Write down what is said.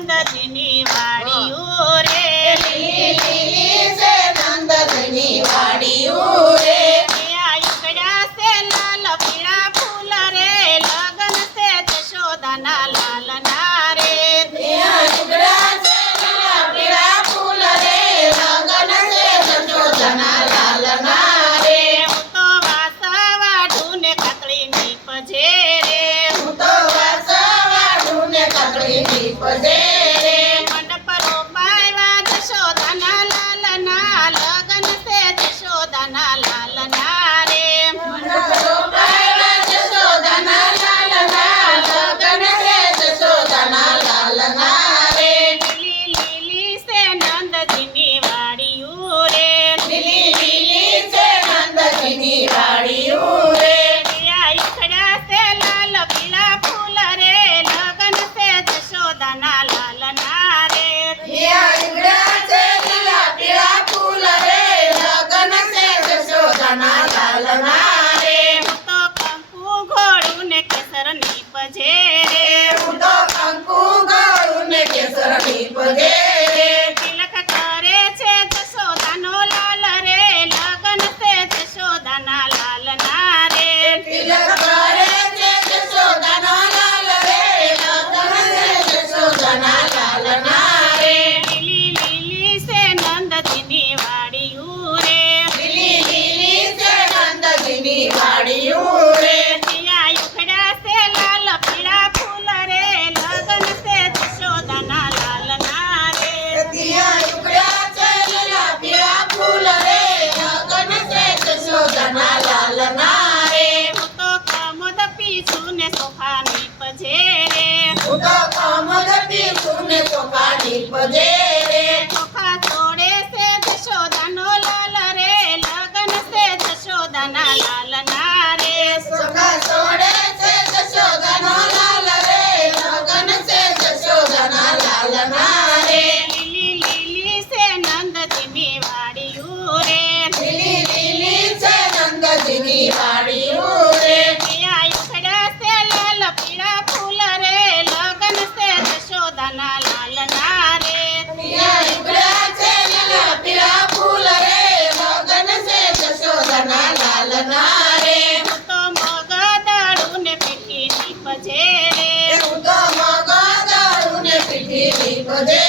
નંદજીની વાડીઓ રે લીલી લીલી છે નંદજીની વાડીઓ રે ત્યાં યુગડા છે લાલ પીળા ફૂલ રે લગન છે જશોદાના લાલના રે ત્યાં યુગડા છે લીલા પીળા ફૂલ રે લગન છે જશોદાના લાલના રે હું તો વાસવાઢું ને કાતળી નીપજે રે હું તો વાસવાઢું ને કાતળી નીપજે રે મંડપ રોપાવ્યા જશોદાના લાલના લગન છે જશોદાના લાલના રે મંડપ રોપાવ્યા જશોદાના લાલના લગન છે જશોદાના લાલના રે લીલી લીલી છે નંદજીની વાડીઓ રે લીલી લીલી છે નંદજીની વાડીઓ રે ત્યાં યુગડા છે લાલ પીળા ફૂલ રે લગન છે જશોદાના લાલના રે ત્યાં ઈગડા છે લીલા પીળા ફૂલ રે લગન છે જશોદાના લાલના રે હું તો કંકુ ઘોડું ને કેસર નીપજે રે હું તો કંકુ ગળું ને કેસર નીપજે રે તિલક કરે છે જશોદાનો લાલ રે લગન છે જશોદાના લાલના રે તિલક કરે છે જશોદાનો લાલ રે લગન છે જશોદાના લાલના રે લીલી લીલી છે નંદજીની વાડીઓ રે લીલી લીલી છે નંદજીની વાડીઓ રે ત્યાં યુગડા છે લાલ પીળા ફૂલ રે લગન છે જશોદાના લાલના રે ત્યાં યુગડા છે લીલા પીળા ફૂલ રે લગન છે જશોદાના લાલના રે હું તો કમોદ પીછું ને સોફા નીપજે રે હું તો કમદ પીછું ને ચોખા નીપજે રે ચોખા છોડે છે જશોદાનો લાલ રે લગન છે જશોદાના લાલના રે ચોખા છોડે છે જશોદાનો લાલ રે લગન છે જશોદાના લાલના રે લીલી લીલી છે નંદજીની વાડીઓ રે લીલી લીલી છે નંદજીની વાડીઓ રે ત્યાં યુગડા છે લાલ પીળા ફૂલ રે લગન છે જશોદાના લાલના રે ત્યાં ઈગડા છે લીલા પીળા ફૂલ રે લગન છે જશોદાના લાલના રે હું તો મગદડું ને પીઠી નીપજે રે હું તો મગદળું ને પીઠી નીપજે